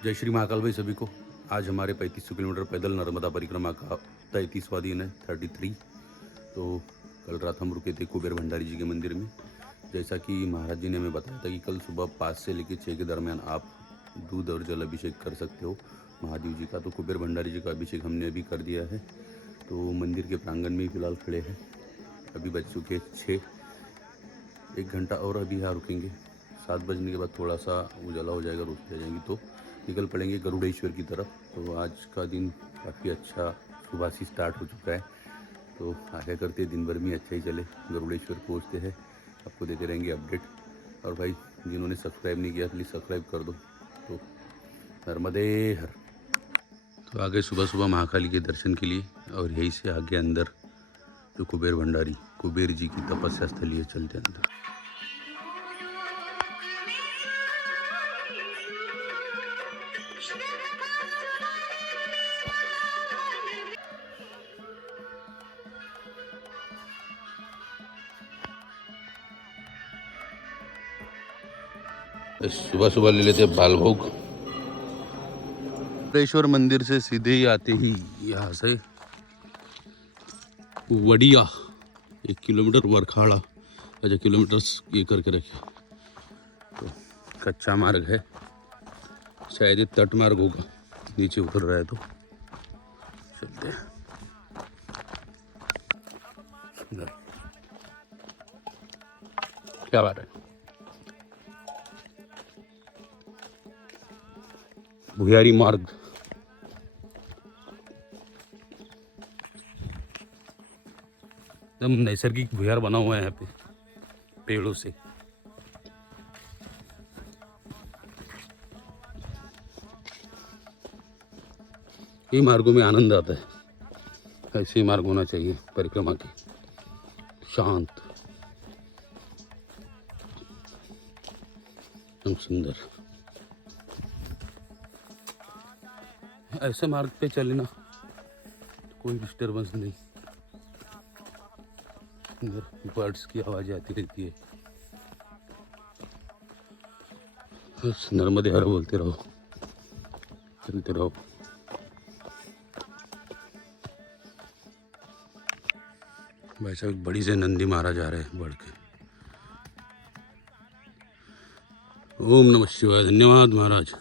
जय श्री महाकाल भाई सभी को। आज हमारे 3500 किलोमीटर पैदल नर्मदा परिक्रमा का 33वां दिन है, 33। तो कल रात हम रुके थे कुबेर भंडारी जी के मंदिर में। जैसा कि महाराज जी ने हमें बताया था कि कल सुबह 5 से लेकर 6 के दरमियान आप दूध और जल अभिषेक कर सकते हो महादेव जी का। तो कुबेर भंडारी जी का अभिषेक हमने अभी कर दिया है। तो मंदिर के प्रांगण में ही फिलहाल खड़े हैं। अभी बज चुके 6, 1 घंटा और अभी यहाँ रुकेंगे। 7 बजने के बाद थोड़ा सा उजाला हो जाएगा, रोशनी आ जाएंगी तो निकल पड़ेंगे गरुड़ेश्वर की तरफ। तो आज का दिन काफ़ी अच्छा सुबह से स्टार्ट हो चुका है। तो आशा करते हैं दिन भर में अच्छा ही चले। गरुड़ेश्वर पहुँचते हैं, आपको देते रहेंगे अपडेट। और भाई जिन्होंने सब्सक्राइब नहीं किया प्लीज़ सब्सक्राइब कर दो। तो नर्मदे हर। तो आगे सुबह सुबह महाकाली के दर्शन के लिए और यहीं से आगे अंदर जो कुबेर भंडारी कुबेर जी की तपस्या स्थली है, चलते अंदर। सुबह सुबह ले लेते बाल भोग। गरुड़ेश्वर मंदिर से सीधे ही आते ही यहाँ से वडिया 1 किलोमीटर, वरखाड़ा अच्छा किलोमीटर्स ये करके रखे। तो कच्चा मार्ग है, शायद ये तट मार्ग होगा। नीचे उतर रहा है तो चलते हैं। क्या बात है। भुयारी मार्ग एकदम नैसर्गिक भुयार बना हुआ है यहाँ पे पेड़ों से। ये मार्गों में आनंद आता है। ऐसे ही मार्ग होना चाहिए परिक्रमा के, शांत एकदम सुंदर। ऐसे मार्ग पे चलना कोई डिस्टर्बेंस नहीं, इधर बर्ड्स की आवाज़ आती रहती है। बस नर्मदे हर बोलते रहो, चलते रहो। भाई साहब बड़ी से नंदी मारा जा रहा है बढ़ के। ओम नमः शिवाय। धन्यवाद महाराज,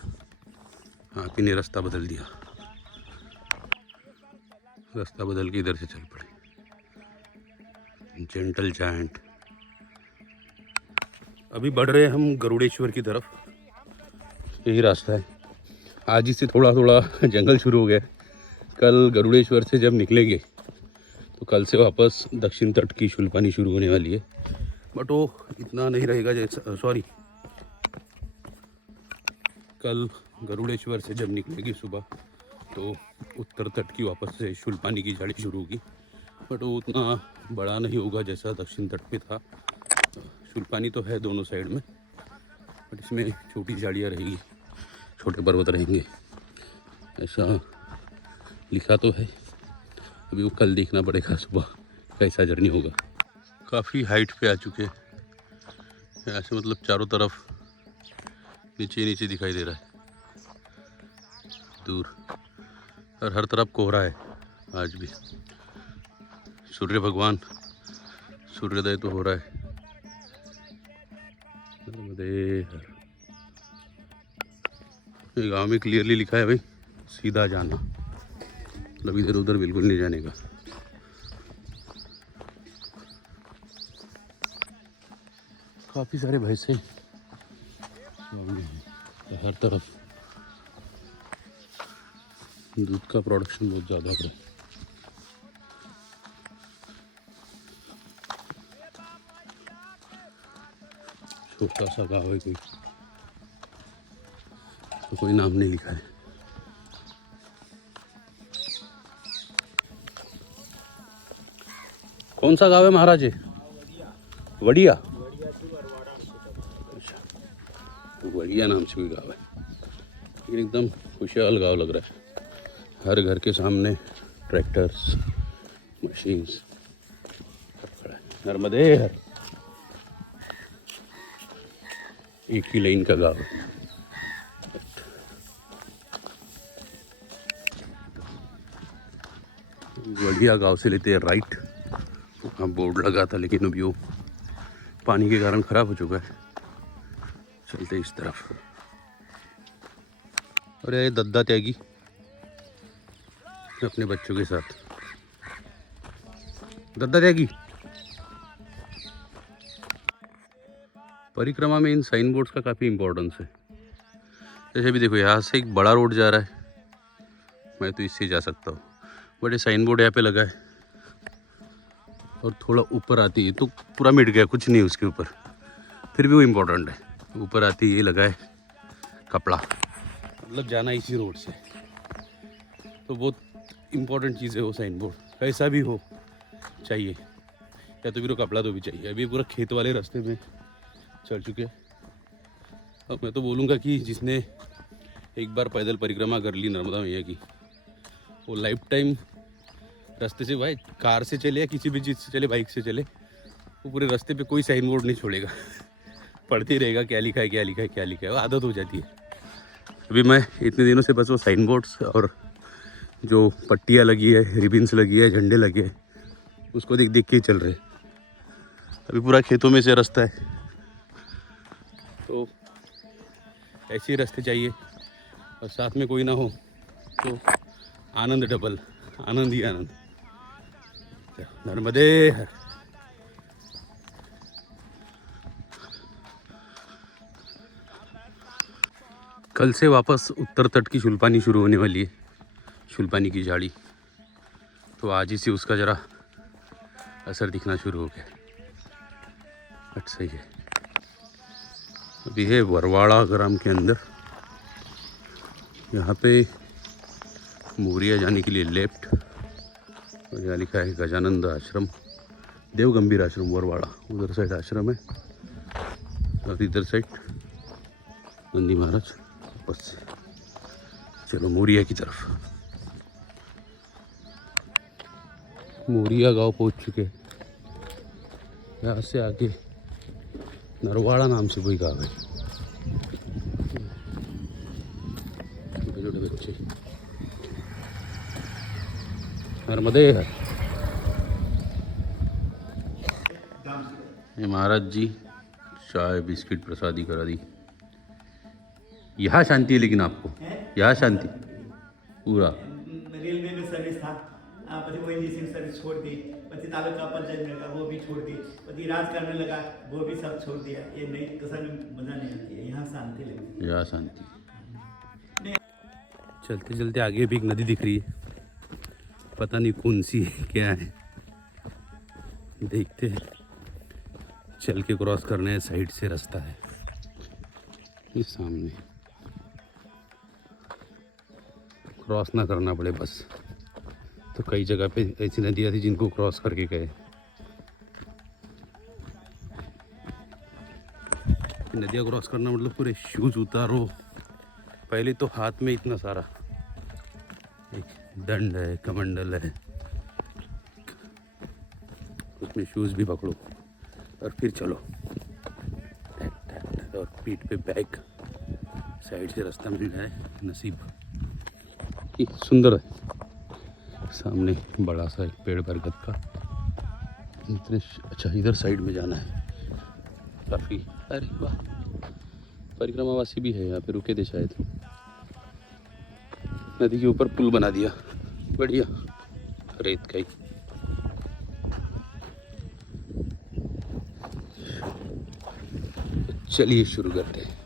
आप ही ने रास्ता बदल दिया। रास्ता बदल के इधर से चल पड़े। Gentle giant. अभी बढ़ रहे हैं हम गरुड़ेश्वर की तरफ। यही रास्ता है। आज ही से थोड़ा थोड़ा जंगल शुरू हो गया। कल गरुड़ेश्वर से जब निकलेंगे तो कल से वापस दक्षिण तट की शूलपानी शुरू होने वाली है। बट वो इतना नहीं रहेगा जैसा, सॉरी, कल गरुड़ेश्वर से जब निकलेगी सुबह तो उत्तर तट की वापस से शूलपानी की झाड़ी शुरू होगी। बट वो उतना बड़ा नहीं होगा जैसा दक्षिण तट पे था। शूलपानी तो है दोनों साइड में, बट इसमें छोटी झाड़ियाँ रहेगी, छोटे पर्वत रहेंगे, ऐसा लिखा तो है। अभी वो कल देखना पड़ेगा सुबह कैसा जर्नी होगा। काफ़ी हाइट पे आ चुके हैं यहाँ से, मतलब चारों तरफ नीचे नीचे दिखाई दे रहा है दूर, और हर तरफ कोहरा है आज भी। सूर्य भगवान सूर्योदय तो हो रहा है। गांव में क्लियरली लिखा है भाई सीधा जाना, मतलब इधर उधर बिल्कुल नहीं जाने का। काफ़ी सारे भैंसे हर तरफ, दूध का प्रोडक्शन बहुत ज़्यादा है। छोटा सा गाँव है, कोई नाम नहीं लिखा है। कौन सा गाँव है महाराज? वडिया। अच्छा, वडिया नाम से कोई गाँव है, लेकिन एकदम खुशहाल गाँव लग रहा है। हर घर के सामने ट्रैक्टर्स, मशीन्स। नर्मदे हर। एक ही लाइन का गाँव है। बढ़िया गांव से लेते हैं राइट। वहाँ बोर्ड लगा था लेकिन अभी वो पानी के कारण ख़राब हो चुका है। चलते इस तरफ। अरे दद्दा त्यागी अपने बच्चों के साथ। दद्दा त्यागी परिक्रमा में इन साइन बोर्ड्स का काफ़ी इम्पोर्टेंस है। जैसे भी देखो यहाँ से एक बड़ा रोड जा रहा है, मैं तो इससे जा सकता हूँ, बट ये साइन बोर्ड यहाँ पे लगा है। और थोड़ा ऊपर आती है तो पूरा मिट गया, कुछ नहीं उसके ऊपर, फिर भी वो इम्पोर्टेंट है। ऊपर आती ये लगा है कपड़ा, मतलब जाना इसी रोड से, तो बहुत इम्पोर्टेंट चीज़ है वो साइन बोर्ड। कैसा भी हो चाहिए, या तो फिर वो कपड़ा तो भी चाहिए। अभी पूरा खेत वाले रास्ते में चल चुके हैं। अब मैं तो बोलूँगा कि जिसने एक बार पैदल परिक्रमा कर ली नर्मदा मैया की, वो लाइफ टाइम रास्ते से, भाई कार से चले या किसी भी चीज़ से चले, बाइक से चले, वो पूरे रास्ते पे कोई साइन बोर्ड नहीं छोड़ेगा। पढ़ते रहेगा क्या लिखा है क्या लिखा है क्या लिखा है, वो आदत हो जाती है। अभी मैं इतने दिनों से बस वो साइन बोर्ड्स और जो पट्टियाँ लगी है, रिबिन्स लगी है, झंडे लगे हैं, उसको देख देख के ही चल रहे। अभी पूरा खेतों में से रास्ता है, तो ऐसे ही रास्ते चाहिए और साथ में कोई ना हो तो आनंद डबल, आनंद ही आनंद। नर्मदे हर। कल से वापस उत्तर तट की शूलपानी शुरू होने वाली है, शूलपानी की झाड़ी। तो आज ही से उसका ज़रा असर दिखना शुरू हो गया। बट सही है। अभी है वरवाड़ा ग्राम के अंदर, यहाँ पे मोरिया जाने के लिए लेफ्ट, और यहाँ लिखा है गजानंद आश्रम, देव गंभीर आश्रम वरवाड़ा। उधर साइड आश्रम है और इधर साइड नंदी महाराज। बस चलो मोरिया की तरफ। मोरिया गांव पहुंच चुके हैं। यहाँ से आगे नरवाड़ा नाम से कोई गाँव है। छोटे छोटे बच्चे नर्मदे है। ये महाराज जी चाय बिस्किट प्रसादी करा दी। यहाँ शांति है, लेकिन आपको यहाँ शांति पूरा। रेलवे में सर्विस था, પછી वो इंजीनियरिंग सर्विस छोड़ दी, પછી तालुका पंचायत में लगा वो भी छोड़ दी, પછી राज करने लगा वो भी सब छोड़ दिया। ये नहीं कसर में मजा नहीं आती है, यहाँ शांति लगती है। यहाँ शांति। चलते चलते आगे भी एक नदी दिख रही है, पता नहीं कौन सी है क्या है, देखते हैं। चल के क्रॉस करने है, साइड से रास्ता है ये सामने, क्रॉस ना करना पड़े बस। तो कई जगह पे ऐसी नदियाँ थी जिनको क्रॉस करके गए। नदियाँ क्रॉस करना मतलब पूरे शूज उतारो। पहले तो हाथ में इतना सारा, एक दंड है, कमंडल है, उसमें शूज भी पकड़ो और फिर चलो। और पीठ पे बैग, साइड से रास्ता मिल जाए नसीब। ये सुंदर है। सामने बड़ा सा एक पेड़ बरगद का। अच्छा इधर साइड में जाना है काफ़ी। अरे वाह, परिक्रमावासी भी है यहाँ पे, रुके थे शायद। नदी के ऊपर पुल बना दिया, बढ़िया, रेत का ही। चलिए शुरू करते हैं।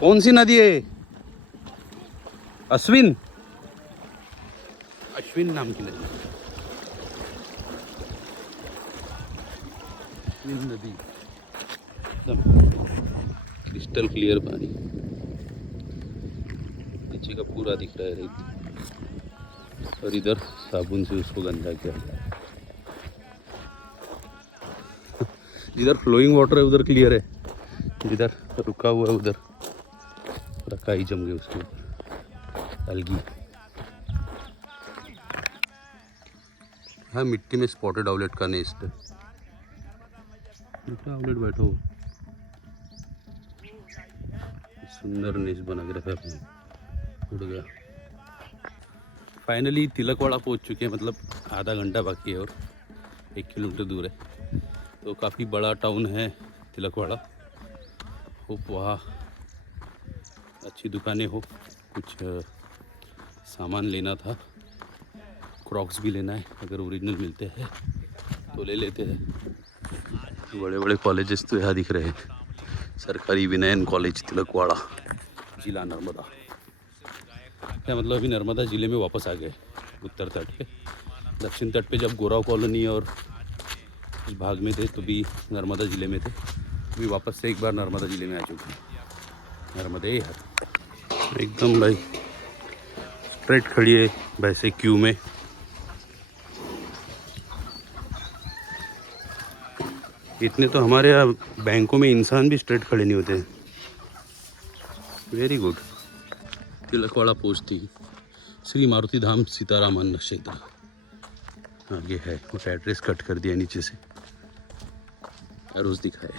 कौन सी नदी है? अश्विन, अश्विन नाम की नदी, अश्विन नदी, क्रिस्टल क्लियर पानी। नीचे का पूरा दिख रहा है रेत, और इधर साबुन से उसको गंदा किया। जिधर फ्लोइंग वाटर है उधर क्लियर है, जिधर रुका हुआ है उधर रकाई जम गई उसके ऊपर अलगी। हाँ, मिट्टी में स्पॉटेड आउलेट का नेस्ट है। आउलेट बैठो, सुंदर नेस्ट बना के रखा है, उड़ गया। फाइनली तिलकवाड़ा पहुंच चुके हैं, मतलब आधा घंटा बाकी है और 1 किलोमीटर दूर है। तो काफ़ी बड़ा टाउन है तिलकवाड़ा। होप वहाँ अच्छी दुकानें हो, कुछ सामान लेना था, क्रॉक्स भी लेना है, अगर ओरिजिनल मिलते हैं तो ले लेते हैं। बड़े बड़े कॉलेजेस तो यहाँ दिख रहे हैं। सरकारी विनयन कॉलेज तिलकवाड़ा, जिला नर्मदा। क्या मतलब अभी नर्मदा ज़िले में वापस आ गए उत्तर तट पे। दक्षिण तट पे जब गोराव कॉलोनी और उस भाग में थे तो भी नर्मदा ज़िले में थे, अभी वापस से एक बार नर्मदा ज़िले में आ चुके हैं। नर्मदे हर एकदम भाई स्ट्रेट खड़ी है वैसे क्यू में। इतने तो हमारे यहाँ बैंकों में इंसान भी स्ट्रेट खड़े नहीं होते हैं। Very good. तिलकवाड़ा पहुँचती श्री मारुति धाम सीताराम अन्न क्षेत्र आगे है। वो एड्रेस कट कर दिया नीचे से, एरोस दिखाए।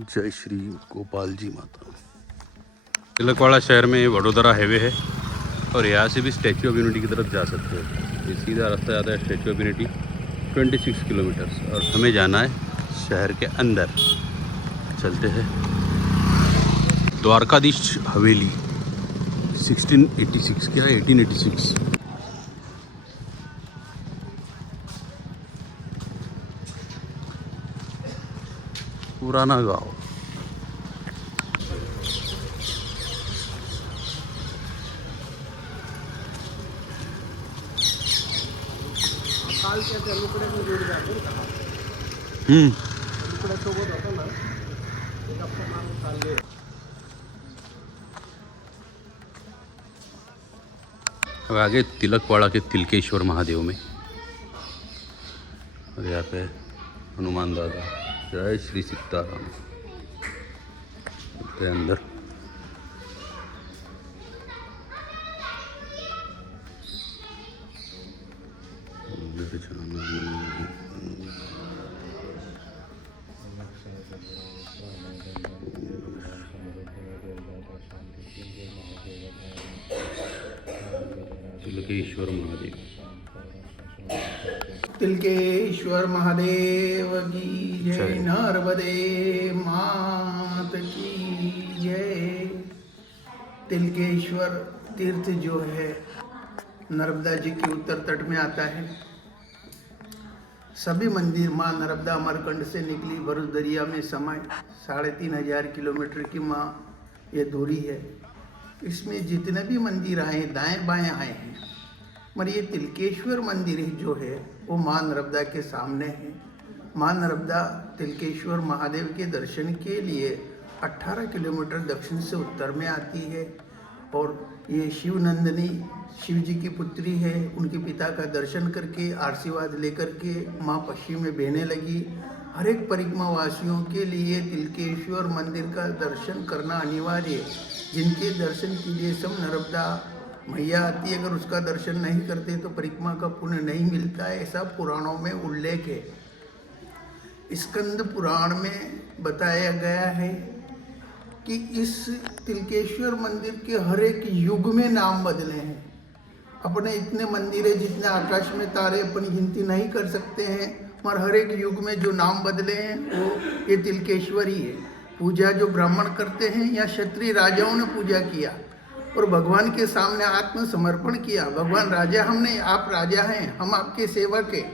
जय श्री गोपाल जी माता। तिलकवाड़ा शहर में वडोदरा हाईवे है और यहाँ से भी स्टैचू ऑफ यूनिटी की तरफ जा सकते हो। ये सीधा रास्ता जाता है स्टैचू ऑफ यूनिटी 26 किलोमीटर्स, और हमें जाना है शहर के अंदर। चलते हैं। द्वारकाधीश हवेली 1686 क्या 1886। पुराना गांव। अब आगे तिलकवाड़ा के तिलकेश्वर महादेव में, और यहाँ पे हनुमान दादा। जय श्री सीताराम। अंदर तिलकेश्वर महादेव। तिलकेश्वर महादेव की जय। नर्मदे मात की जय। तिलकेश्वर तीर्थ जो है नर्मदा जी के उत्तर तट में आता है। सभी मंदिर माँ नर्मदा अमरकंड से निकली भरूच दरिया में समाये। 3500 किलोमीटर की माँ ये दूरी है। इसमें जितने भी मंदिर आए दाएं बाएं आए हैं, मगर ये तिलकेश्वर मंदिर जो है वो माँ नर्मदा के सामने है। माँ नर्मदा तिलकेश्वर महादेव के दर्शन के लिए 18 किलोमीटर दक्षिण से उत्तर में आती है। और ये शिव नंदिनी शिव जी की पुत्री है। उनके पिता का दर्शन करके आशीर्वाद लेकर के माँ पश्चिम में बहने लगी। हर एक परिक्रमा वासियों के लिए तिलकेश्वर मंदिर का दर्शन करना अनिवार्य है। जिनके दर्शन के लिए सब नर्मदा मैया आती है, अगर उसका दर्शन नहीं करते तो परिक्रमा का पुण्य नहीं मिलता है, ऐसा पुराणों में उल्लेख है। स्कंद पुराण में बताया गया है कि इस तिलकेश्वर मंदिर के हर एक युग में नाम बदले हैं। अपने इतने मंदिर है, जितने आकाश में तारे अपनी गिनती नहीं कर सकते हैं, मगर हर एक युग में जो नाम बदले हैं वो ये तिलकेश्वर ही है। पूजा जो ब्राह्मण करते हैं या क्षत्रिय राजाओं ने पूजा किया और भगवान के सामने आत्मसमर्पण किया। भगवान राजा हम नहीं, आप राजा हैं, हम आपके सेवक हैं।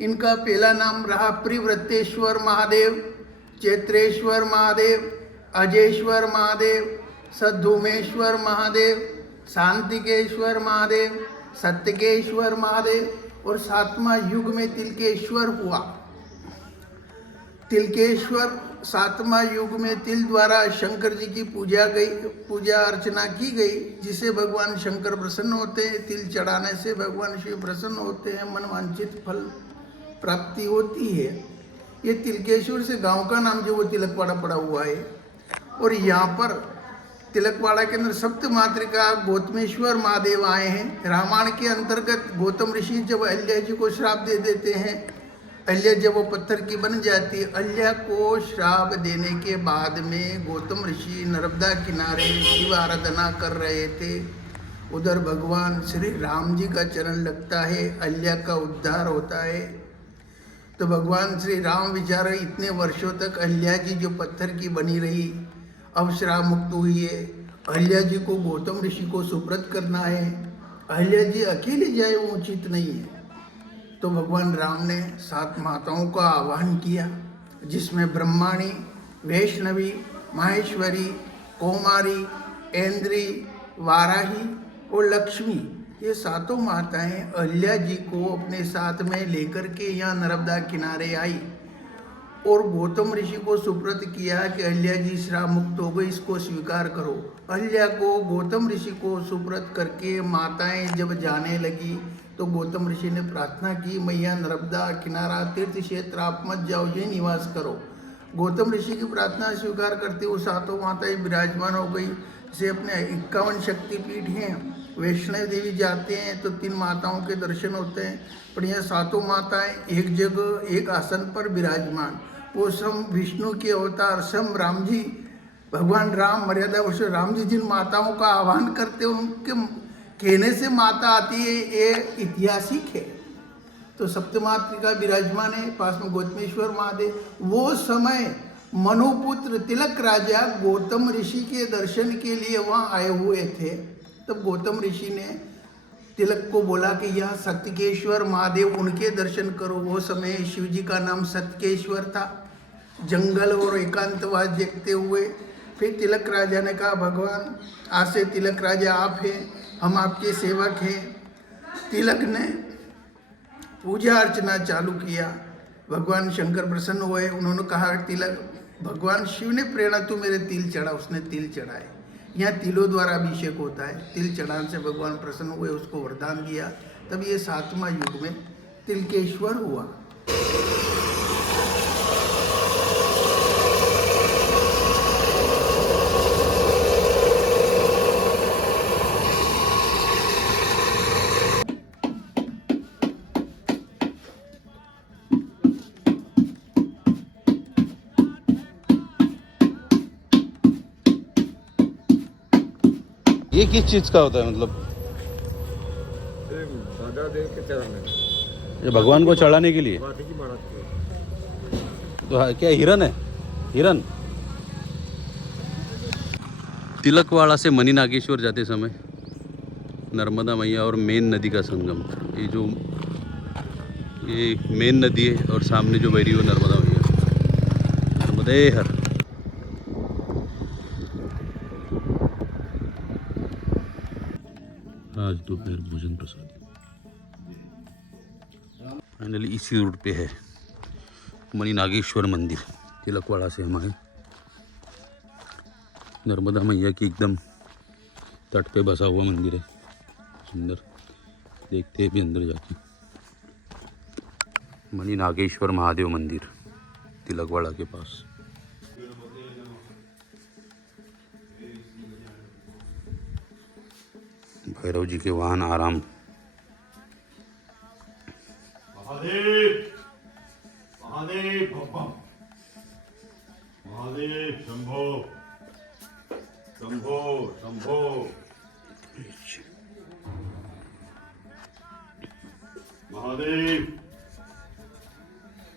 इनका पहला नाम रहा प्रिव्रतेश्वर महादेव, चैत्रेश्वर महादेव, अजेश्वर महादेव, सद्धूमेश्वर महादेव, शांतिकेश्वर महादेव, सत्यकेश्वर महादेव, और 7वां युग में तिलकेश्वर हुआ। तिलकेश्वर 7वां युग में तिल द्वारा शंकर जी की पूजा अर्चना की गई, जिसे भगवान शंकर प्रसन्न होते हैं। तिल चढ़ाने से भगवान शिव प्रसन्न होते हैं, मनवांछित फल प्राप्ति होती है। ये तिलकेश्वर से गांव का नाम जो वो तिलकवाड़ा पड़ा हुआ है। और यहाँ पर तिलकवाड़ा के अंदर सप्त मातृका गौतमेश्वर महादेव आए हैं। रामायण के अंतर्गत गौतम ऋषि जब अहिल्या जी को श्राप दे देते हैं अहिल्या जब वो पत्थर की बन जाती है, अहिल्या को श्राप देने के बाद में गौतम ऋषि नर्मदा किनारे शिव आराधना कर रहे थे। उधर भगवान श्री राम जी का चरण लगता है, अहिल्या का उद्धार होता है। तो भगवान श्री राम विचारे इतने वर्षों तक अहिल्या जी जो पत्थर की बनी रही, अब श्राप मुक्त हुई है, अहिल्या जी को गौतम ऋषि को सुप्रत करना है, अहिल्या जी अकेले जाए वो उचित नहीं है। तो भगवान राम ने 7 माताओं का आह्वान किया, जिसमें ब्रह्माणी, वैष्णवी, माहेश्वरी, कौमारी, ऐन्द्री, वाराही और लक्ष्मी, ये 7 माताएं अहिल्या जी को अपने साथ में लेकर के यहाँ नर्मदा किनारे आई और गौतम ऋषि को सुप्रत किया कि अहिल्या जी श्राप मुक्त हो गई, इसको स्वीकार करो। अहिल्या को गौतम ऋषि को सुप्रत करके माताएं जब जाने लगी तो गौतम ऋषि ने प्रार्थना की, मैया नर्मदा किनारा तीर्थ क्षेत्र आप मत जाओ, ये निवास करो। गौतम ऋषि की प्रार्थना स्वीकार करते वो 7 माताएं विराजमान हो गई। जैसे अपने 51 शक्तिपीठ हैं, वैष्णव देवी जाते हैं तो 3 माताओं के दर्शन होते हैं, पर यह 7 माताएं एक जगह एक आसन पर विराजमान। वो स्वयं विष्णु के अवतार स्वयं राम जी, भगवान राम मर्यादा पुरुषोत्तम राम जी जिन माताओं का आह्वान करते हैं उनके कहने से माता आती है, ये ऐतिहासिक है। तो सप्तमातृका विराजमान है, पास में गौतमेश्वर महादेव। वो समय मनुपुत्र तिलक राजा गौतम ऋषि के दर्शन के लिए वहाँ आए हुए थे। तब गौतम ऋषि ने तिलक को बोला कि यह सत्यकेश्वर महादेव, उनके दर्शन करो। वो समय शिव जी का नाम सत्यकेश्वर था। जंगल और एकांतवास देखते हुए फिर तिलक राजा ने कहा, भगवान आज से तिलक राजा आप हैं, हम आपके सेवक हैं। तिलक ने पूजा अर्चना चालू किया। भगवान शंकर प्रसन्न हुए, उन्होंने कहा, तिलक भगवान शिव ने प्रेरणा, तू मेरे तिल चढ़ा। उसने तिल चढ़ाए। यहाँ तिलों द्वारा अभिषेक होता है, तिल चढ़ाने से भगवान प्रसन्न हुए, उसको वरदान दिया। तब ये 7वां युग में तिलकेश्वर हुआ। ये किस चीज का होता है, मतलब बाधा दे के चढ़ाने, ये भगवान को चढ़ाने के लिए? बाधा की बढ़ाती है। तो क्या हिरन है? हिरन। तिलकवाड़ा से मनी नागेश्वर जाते समय नर्मदा मैया और मेन नदी का संगम, ये मेन नदी है और सामने जो बह रही है वो नर्मदा मैया। नर्मदे हर। आज दोपहर भोजन प्रसाद फाइनली इसी रूट पे है मणि नागेश्वर मंदिर। तिलकवाड़ा से हमारे नर्मदा मैया की एकदम तट पे बसा हुआ मंदिर है, सुंदर। देखते हैं भी अंदर जाके। मणि नागेश्वर महादेव मंदिर तिलकवाड़ा के पास। भैरव जी के वाहन आराम। महादेव महादेव भगवान महादेव शंभो शंभो शंभो महादेव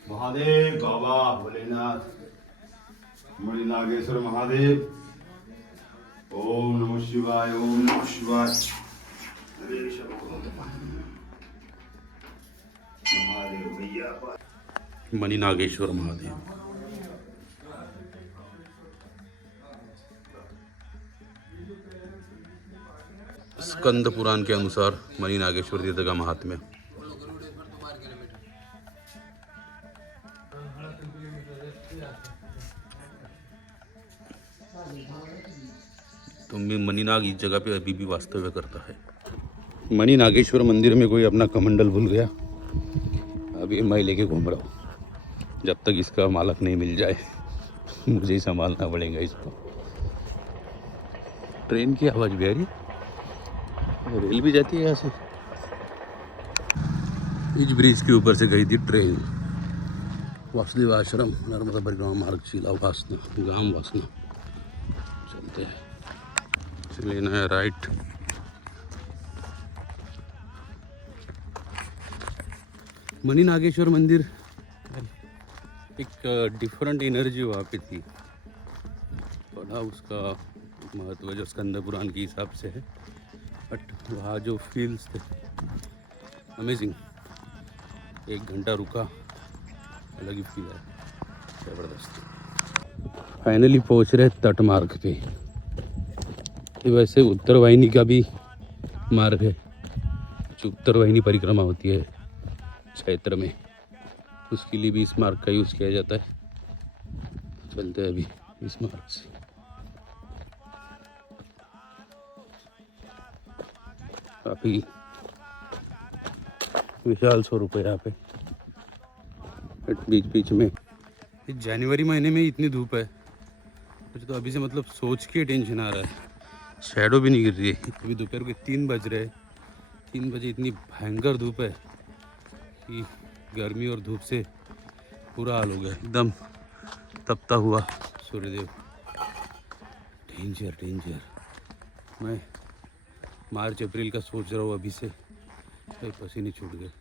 महादेव बाबा भोलेनाथ मणि नागेश्वर महादेव। ओम नमः शिवाय ओम नमः शिवाय। हरे शंभो महादेव भैया। मणि नागेश्वर महादेव। स्कंद पुराण के अनुसार मणि नागेश्वर तीर्थ का महात्म्य। तो मणिनाग इस जगह पे अभी भी वास्तव्य करता है। मणि नागेश्वर मंदिर में कोई अपना कमंडल भूल गया, अभी मैं लेके घूम रहा हूँ। जब तक इसका मालक नहीं मिल जाए मुझे ही संभालना पड़ेगा इसको। ट्रेन की आवाज़ भी आ रही है, रेल भी जाती है यहाँ से। इस ब्रिज के ऊपर से गई थी ट्रेन। वासुदेव आश्रम नर्मदा परिक्रमा मार्ग जिला वासना गांव वासना चलते हैं। लेना है राइट। मणि नागेश्वर मंदिर एक डिफरेंट एनर्जी वहाँ पे थी, बड़ा उसका महत्व जो स्कंद पुराण के हिसाब से है, बट वहाँ जो फील्स थे अमेजिंग। 1 घंटा रुका, अलग ही फील है, ज़बरदस्त। फाइनली पहुँच रहे तट मार्ग पे। ये वैसे उत्तर वाहिनी का भी मार्ग है, जो उत्तर वाहिनी परिक्रमा होती है क्षेत्र में, उसके लिए भी इस मार्ग का यूज़ किया जाता है। चलते हैं अभी इस मार्ग से। काफ़ी विशाल स्वरूप है यहाँ पे, बीच बीच में। जनवरी महीने में इतनी धूप है, मुझे तो अभी से मतलब सोच के टेंशन आ रहा है। शैडो भी नहीं गिर रही है। अभी दोपहर के 3 बज रहे हैं। 3 बजे इतनी भयंकर धूप है कि गर्मी और धूप से पूरा हाल हो गया, एकदम तपता हुआ सूर्यदेव। Danger danger. मैं मार्च अप्रैल का सोच रहा हूँ अभी से, पसीने छूट गए।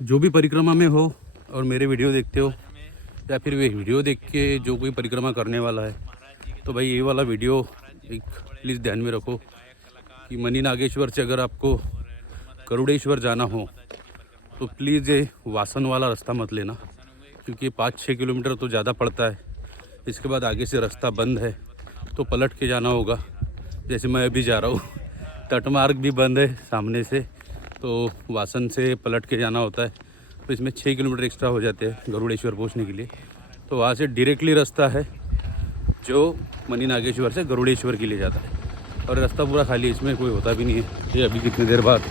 जो भी परिक्रमा में हो और मेरे वीडियो देखते हो, या फिर वे वीडियो देख के जो कोई परिक्रमा करने वाला है, तो भाई ये वाला वीडियो एक प्लीज़ ध्यान में रखो कि मणि नागेश्वर से अगर आपको गरुड़ेश्वर जाना हो तो प्लीज़ ये वासन वाला रास्ता मत लेना, क्योंकि 5-6 किलोमीटर तो ज़्यादा पड़ता है। इसके बाद आगे से रास्ता बंद है, तो पलट के जाना होगा, जैसे मैं अभी जा रहा हूँ। तट मार्ग भी बंद है सामने से, तो वासन से पलट के जाना होता है, तो इसमें 6 किलोमीटर एक्स्ट्रा हो जाते हैं गरुड़ेश्वर पहुँचने के लिए। तो वहाँ से डायरेक्टली रास्ता है जो मणि नागेश्वर से गरुड़ेश्वर के लिए जाता है, और रास्ता पूरा खाली है, इसमें कोई होता भी नहीं है। ये अभी कितनी देर बाद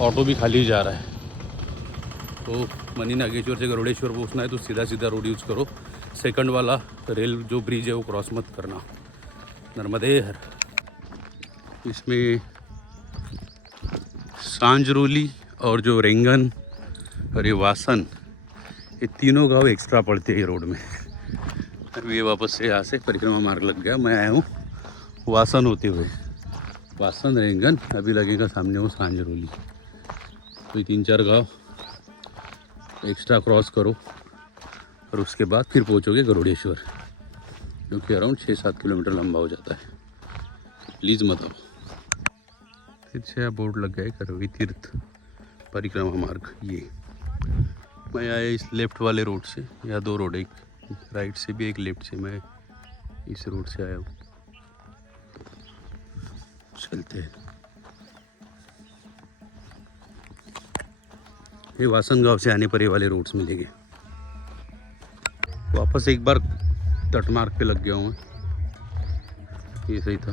ऑटो भी खाली जा रहा है। तो मणि नागेश्वर से गरुड़ेश्वर पहुँचना है तो सीधा सीधा रोड यूज़ करो। सेकंड वाला रेल जो ब्रिज है वो क्रॉस मत करना। नर्मदे हर। इसमें सांजरोली और जो रेंगन और ये वासन, ये तीनों गांव एक्स्ट्रा पड़ते हैं ये रोड में। अभी ये वापस से यहाँ से परिक्रमा मार्ग लग गया। मैं आया हूँ वासन होते हुए, वासन रेंगन, अभी लगेगा सामने वो सांजरोली। तो ये 3-4 गांव एक्स्ट्रा क्रॉस करो और उसके बाद फिर पहुँचोगे गरुड़ेश्वर, जो कि अराउंड 6-7 किलोमीटर लंबा हो जाता है। प्लीज़ मत आओ। फिर से बोर्ड लग गया है करवी तीर्थ परिक्रमा मार्ग। ये मैं आया इस लेफ़्ट वाले रोड से, या 2 रोड, एक राइट से भी एक लेफ़्ट से, मैं इस रोड से आया हूँ। चलते हैं। ये वासन गांव से आने पर ये वाले रोड्स मिलेंगे। वापस एक बार तट मार्ग पे लग गया हूँ मैं, ये सही था।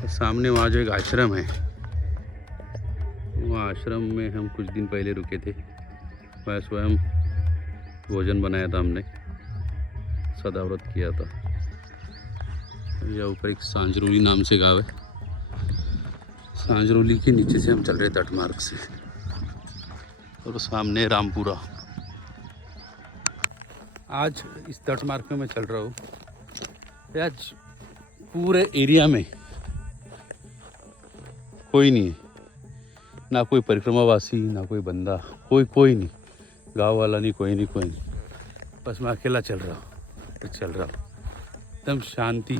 और सामने वहाँ जो एक आश्रम है, वहाँ आश्रम में हम कुछ दिन पहले रुके थे। मैं स्वयं भोजन बनाया था, हमने सदाव्रत किया था। यहाँ ऊपर एक सांजरोली नाम से गाँव है, सांजरोली के नीचे से हम चल रहे तट मार्ग से, और सामने रामपुरा। आज इस तट मार्ग में मैं चल रहा हूँ। आज पूरे एरिया में कोई नहीं है, ना कोई परिक्रमावासी, ना कोई बंदा, कोई नहीं, गांव वाला नहीं, कोई नहीं। बस मैं अकेला चल रहा हूँ, एकदम शांति।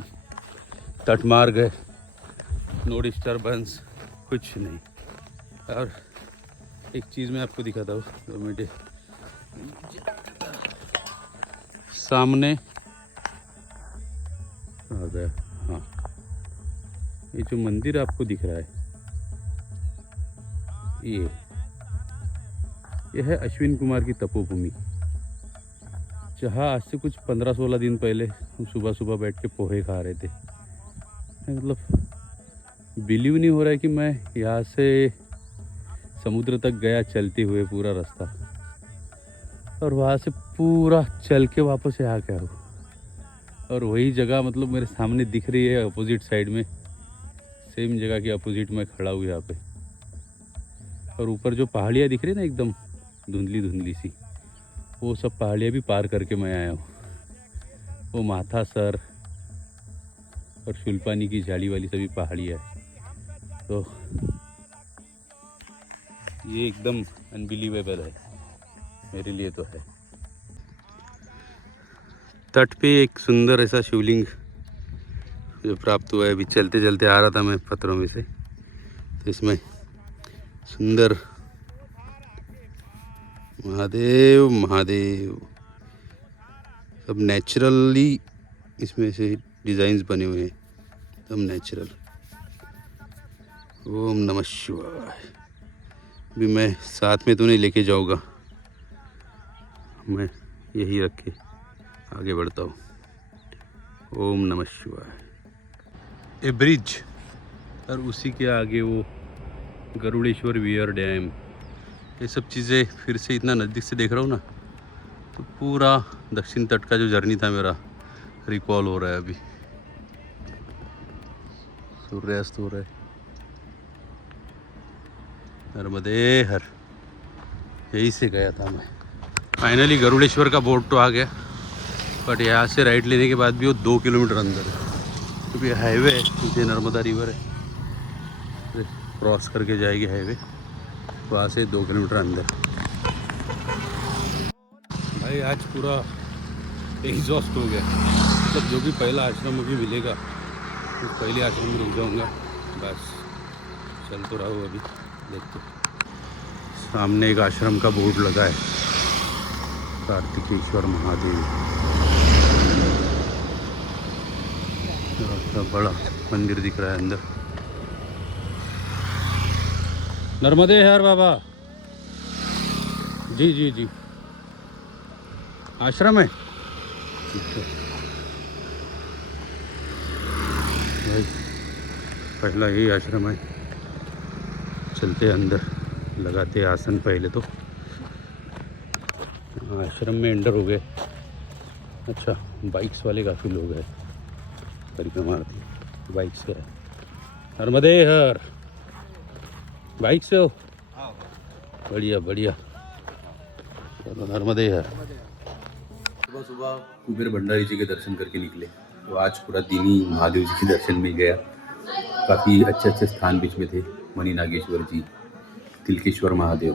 तट मार्ग है, नो डिस्टर्बेंस, कुछ नहीं। और एक चीज़ मैं आपको दिखाता हूँ, 2 मिनट। सामने आ गया, हाँ, ये जो मंदिर आपको दिख रहा है, ये है अश्विन कुमार की तपोभूमि, जहाँ आज से कुछ 15-16 दिन पहले हम सुबह सुबह बैठ के पोहे खा रहे थे। मतलब बिलीव नहीं हो रहा है कि मैं यहाँ से समुद्र तक गया चलते हुए पूरा रास्ता, और वहाँ से पूरा चल के वापस यहाँ क्या हूँ, और वही जगह मतलब मेरे सामने दिख रही है अपोजिट साइड में, सेम जगह के अपोजिट में खड़ा हूँ यहाँ पे। और ऊपर जो पहाड़ियाँ दिख रही है ना एकदम धुंधली धुंधली सी, वो सब पहाड़ियाँ भी पार करके मैं आया हूँ। वो माथा सर और शुल्पानी की झाड़ी वाली सभी पहाड़ियाँ है। तो ये एकदम अनबिलीवेबल है मेरे लिए तो है। तट पे एक सुंदर ऐसा शिवलिंग जो प्राप्त हुआ है। अभी चलते चलते आ रहा था मैं पत्थरों में से, तो इसमें सुंदर महादेव महादेव सब नेचुरली इसमें से डिज़ाइंस बने हुए हैं, एकदम नेचुरल। ओम नमः शिवाय। भी मैं साथ में तो नहीं लेके जाऊंगा, मैं यही रख के आगे बढ़ता हूँ। ओम नमः शिवाय। ए ब्रिज और उसी के आगे वो गरुड़ेश्वर वियर डैम, ये सब चीज़ें फिर से इतना नज़दीक से देख रहा हूँ ना, तो पूरा दक्षिण तट का जो जर्नी था मेरा रिकॉल हो रहा है। अभी सूर्यास्त हो रहा है। नर्मदे हर, यही से गया था मैं। फाइनली गरुड़ेश्वर का बोर्ड तो आ गया, बट यहाँ से राइट लेने के बाद भी वो 2 किलोमीटर अंदर है, क्योंकि हाईवे है, नीचे नर्मदा रिवर है, क्रॉस करके जाएगी हाईवे, वहाँ से 2 किलोमीटर अंदर। भाई आज पूरा एग्जॉस्ट हो गया, मतलब जो भी पहला आश्रम अभी मिलेगा उस पहले आश्रम में रुक जाऊँगा। बस चल तो रहा हूँ, अभी देखते। सामने एक आश्रम का बोर्ड लगा है, कार्तिकेश्वर महादेव, बड़ा मंदिर दिख रहा है अंदर। नर्मदे हर बाबा जी जी जी। आश्रम है भाई, पहला यही आश्रम है। चलते अंदर, लगाते आसन पहले तो। आश्रम में एंटर हो गए। अच्छा, बाइक्स वाले काफ़ी लोग हैं, परिक्रमा आरती बाइक से है। नर्मदे हर, बाइक से हो? बढ़िया बढ़िया, चलो नर्मदे हर। सुबह सुबह कुबेर भंडारी जी के दर्शन करके निकले, तो आज पूरा दिन ही महादेव जी के दर्शन में गया। काफ़ी अच्छे अच्छे स्थान बीच में थे, मणि नागेश्वर जी, तिलकेश्वर महादेव,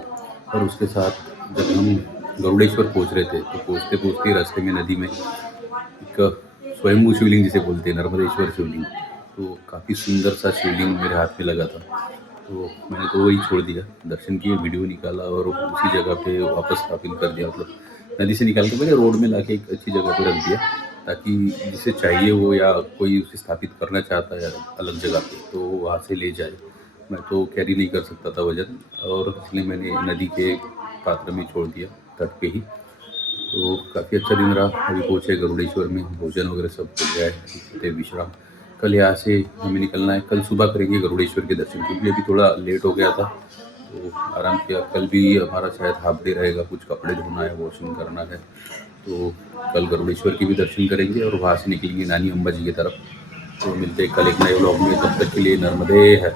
और उसके साथ जब हम गरुड़ेश्वर पहुंच रहे थे तो पहुंचते पहुंचते रास्ते में नदी में एक स्वयंभू शिवलिंग जिसे बोलते हैं, नर्मदेश्वर शिवलिंग, तो काफ़ी सुंदर सा शिवलिंग मेरे हाथ में लगा था। तो मैंने तो वही छोड़ दिया, दर्शन किए, वीडियो निकाला और उसी जगह पे वापस स्थापित कर दिया। मतलब नदी से निकाल के मैंने रोड में लाके एक अच्छी जगह पे रख दिया, ताकि जिसे चाहिए हो या कोई उसे स्थापित करना चाहता है अलग जगह पे, तो वहाँ से ले जाए। मैं तो कैरी नहीं कर सकता था वजन, और इसलिए मैंने नदी के पात्र में छोड़ दिया, तट पे ही। तो काफ़ी अच्छा दिन रहा। अभी पहुँचे गरुड़ेश्वर में, भोजन वगैरह सब हो गया है, विश्राम। कल यहाँ से हमें निकलना है, कल सुबह करेंगे गरुड़ेश्वर के दर्शन, क्योंकि अभी थोड़ा लेट हो गया था तो आराम किया। कल भी हमारा शायद हाफ डे रहेगा, कुछ कपड़े धोना है, वॉशिंग करना है, तो कल गरुड़ेश्वर के भी दर्शन करेंगे और वहाँ से निकलेंगे नानी अम्बा जी की तरफ। तो मिलते हैं कल एक नए व्लॉग में, तब तक के लिए नर्मदे है।